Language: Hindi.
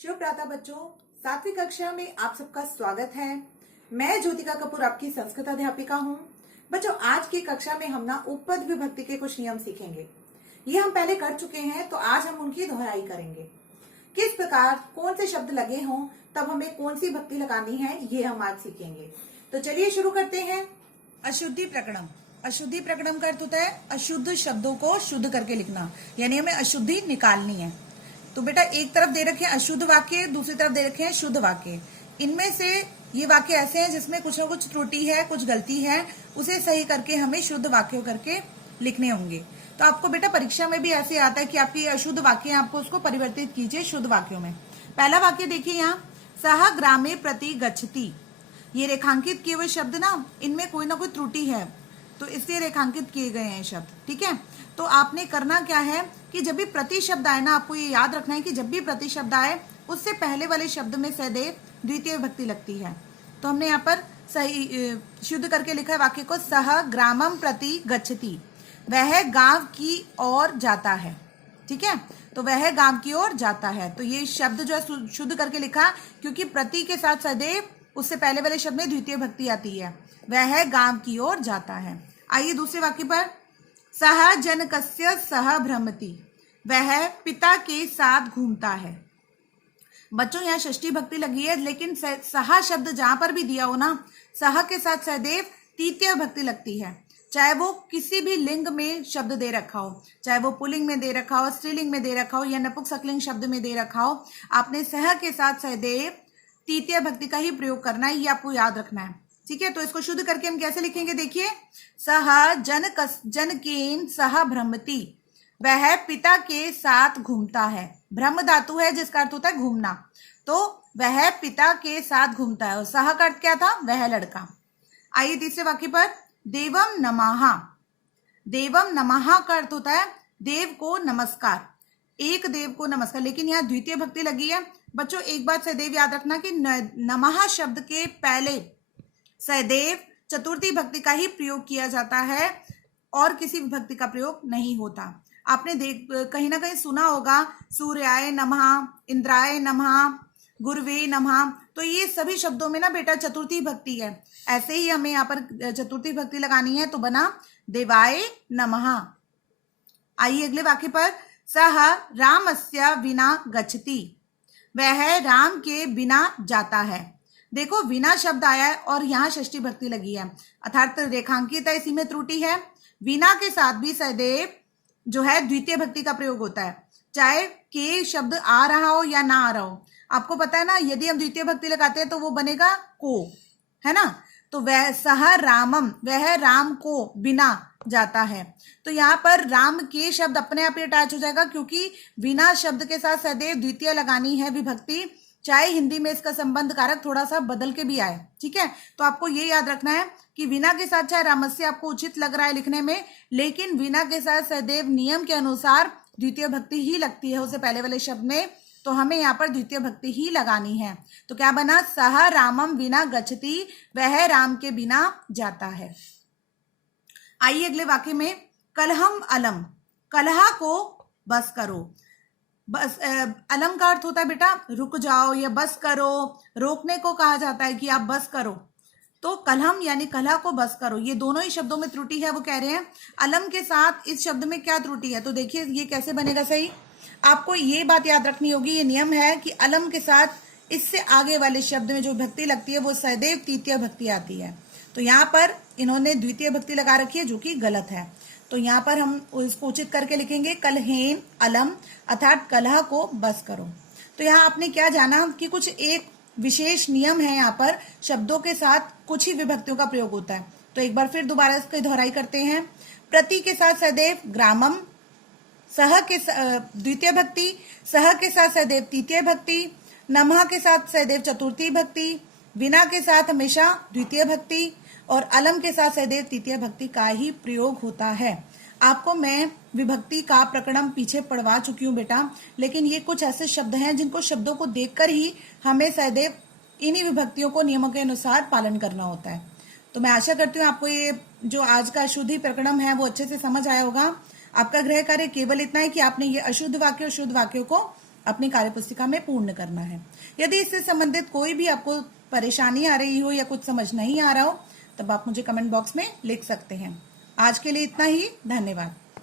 शुभ प्रातः बच्चों, 7वीं कक्षा में आप सबका स्वागत है। मैं ज्योतिका कपूर आपकी संस्कृत अध्यापिका हूँ। बच्चों, आज की कक्षा में हम ना उपपद विभक्ति के कुछ नियम सीखेंगे। ये हम पहले कर चुके हैं, तो आज हम उनकी दोहराई करेंगे। किस प्रकार कौन से शब्द लगे हों तब हमें कौन सी भक्ति लगानी है, ये हम आज सीखेंगे। तो चलिए शुरू करते हैं। अशुद्धि प्रकरणम। अशुद्धि प्रकरणम का अर्थ होता है अशुद्ध शब्दों को शुद्ध करके लिखना, यानी हमें अशुद्धि निकालनी है। तो बेटा एक तरफ दे रखे हैं अशुद्ध वाक्य, दूसरी तरफ दे रखे हैं शुद्ध वाक्य। इनमें से ये वाक्य ऐसे हैं जिसमें कुछ ना कुछ त्रुटि है, कुछ गलती है, उसे सही करके हमें शुद्ध वाक्यों करके लिखने होंगे। तो आपको बेटा परीक्षा में भी ऐसे आता है कि आपके अशुद्ध वाक्य हैं, आपको उसको परिवर्तित कीजिए शुद्ध वाक्यों में। पहला वाक्य देखिए यहाँ, सह ग्रामे प्रति गच्छति। ये रेखांकित किए हुए शब्द ना, इनमें कोई ना कोई त्रुटि है, तो इसलिए रेखांकित किए गए हैं शब्द। ठीक है, तो आपने करना क्या है कि जब भी प्रति शब्द आए ना, आपको ये याद रखना है कि जब भी प्रति शब्द आए उससे पहले वाले शब्द में सदैव द्वितीय विभक्ति लगती है। तो हमने यहाँ पर सही शुद्ध करके लिखा है वाक्य को, सह ग्रामम प्रति गच्छति। वह गांव की ओर जाता है। ठीक है, तो वह गांव की ओर जाता है। तो ये शब्द जो है शुद्ध करके लिखा, क्योंकि प्रति के साथ सदैव उससे पहले वाले शब्द में द्वितीय भक्ति आती है। वह गांव की ओर जाता है। आइए दूसरे वाक्य पर, सह जनकस्य सह भ्रमति। वह पिता के साथ घूमता है। बच्चों यहाँ षष्ठी भक्ति लगी है, लेकिन सह शब्द जहां पर भी दिया हो ना, सह के साथ सदैव तृतीय भक्ति लगती है। चाहे वो किसी भी लिंग में शब्द दे रखा हो, चाहे वो पुल्लिंग में दे रखा हो, स्त्रीलिंग में दे रखा हो, या नपुंसकलिंग शब्द में दे रखा हो, आपने सह के साथ सदैव तृतीय भक्ति का ही प्रयोग करना है, ये आपको याद रखना है। ठीक है, तो इसको शुद्ध करके हम कैसे लिखेंगे, देखिए, सह जनकेन सह भ्रमति। वह पिता के साथ घूमता है। भ्रम धातु है जिसका अर्थ होता है घूमना, तो वह पिता के साथ घूमता है। और सह का अर्थ क्या था, वह लड़का। आइए तीसरे वाक्य पर, देवम नमः। देवम नमः का अर्थ होता है देव को नमस्कार, एक देव को नमस्कार, लेकिन यहाँ द्वितीय भक्ति लगी है। बच्चों एक बात सदैव याद रखना कि नमः शब्द के पहले सदैव चतुर्थी भक्ति का ही प्रयोग किया जाता है और किसी विभक्ति का प्रयोग नहीं होता। आपने कहीं ना कहीं सुना होगा, सूर्याय नमः, इंद्राय नमः, गुरुवे नमः, तो ये सभी शब्दों में ना बेटा चतुर्थी भक्ति है। ऐसे ही हमें यहाँ पर चतुर्थी भक्ति लगानी है, तो बना देवाय नमः। आइए अगले वाक्य पर, सह रामस्य विना गच्छति। वह राम के बिना जाता है। देखो विना शब्द आया है और यहाँ षष्ठी भक्ति लगी है, अर्थात रेखांकित है, इसी में त्रुटि है। विना के साथ भी सदैव जो है द्वितीय भक्ति का प्रयोग होता है, चाहे के शब्द आ रहा हो या ना आ रहा हो। आपको पता है ना, यदि हम द्वितीय भक्ति लगाते हैं तो वो बनेगा को, है ना। तो वह सह रामम, वह राम को बिना जाता है। तो यहाँ पर राम के शब्द अपने आप ही अटैच हो जाएगा, क्योंकि बिना शब्द के साथ सदैव द्वितीय लगानी है विभक्ति, चाहे हिंदी में इसका संबंध कारक थोड़ा सा बदल के भी आए। ठीक है, तो आपको ये याद रखना है कि विना के साथ चाहे रामस्य आपको उचित लग रहा है लिखने में, लेकिन विना के साथ सदैव नियम के अनुसार द्वितीय भक्ति ही लगती है उससे पहले वाले शब्द में, तो हमें यहाँ पर द्वितीय भक्ति ही लगानी है। तो क्या बना, सह रामम विना गच्छति। वह राम के बिना जाता है। आइए अगले वाक्य में, कलहम अलम। कलह को बस करो। बस अलम का अर्थ होता है बेटा रुक जाओ या बस करो, रोकने को कहा जाता है कि आप बस करो। तो कलहम यानी कलह को बस करो, ये दोनों ही शब्दों में त्रुटि है। वो कह रहे हैं अलम के साथ इस शब्द में क्या त्रुटि है, तो देखिए ये कैसे बनेगा सही। आपको ये बात याद रखनी होगी, ये नियम है कि अलम के साथ इससे आगे वाले शब्द में जो भक्ति लगती है वो सदैव तृतीय भक्ति आती है। तो यहाँ पर इन्होंने द्वितीय भक्ति लगा रखी है, जो कि गलत है। तो यहाँ पर हम इसको उचित करके लिखेंगे, कलहेन अलम, अर्थात कलह को बस करो। तो यहाँ आपने क्या जाना कि कुछ एक विशेष नियम है, यहाँ पर शब्दों के साथ कुछ ही विभक्तियों का प्रयोग होता है। तो एक बार फिर दोबारा इसकी दोहराई करते हैं। प्रति के साथ सदैव ग्रामम, सह के द्वितीय भक्ति, सह के साथ सदैव तृतीय भक्ति, नमः के साथ सदैव चतुर्थी भक्ति, विना के साथ हमेशा द्वितीय भक्ति, और अलम के साथ सदैव तृतीय भक्ति का ही प्रयोग होता है। आपको मैं विभक्ति का प्रकरण पीछे पढ़वा चुकी हूँ बेटा, लेकिन ये कुछ ऐसे शब्द हैं जिनको शब्दों को देखकर ही हमें सदैव इन्हीं विभक्तियों को नियमों के अनुसार पालन करना होता है। तो मैं आशा करती हूँ आपको ये जो आज का अशुद्धि प्रकरण है वो अच्छे से समझ आया होगा। आपका गृह कार्य केवल इतना है कि आपने ये अशुद्ध वाक्य और शुद्ध वाक्यों को अपनी कार्यपुस्तिका में पूर्ण करना है। यदि इससे संबंधित कोई भी आपको परेशानी आ रही हो या कुछ समझ नहीं आ रहा हो, तब आप मुझे कमेंट बॉक्स में लिख सकते हैं। आज के लिए इतना ही। धन्यवाद।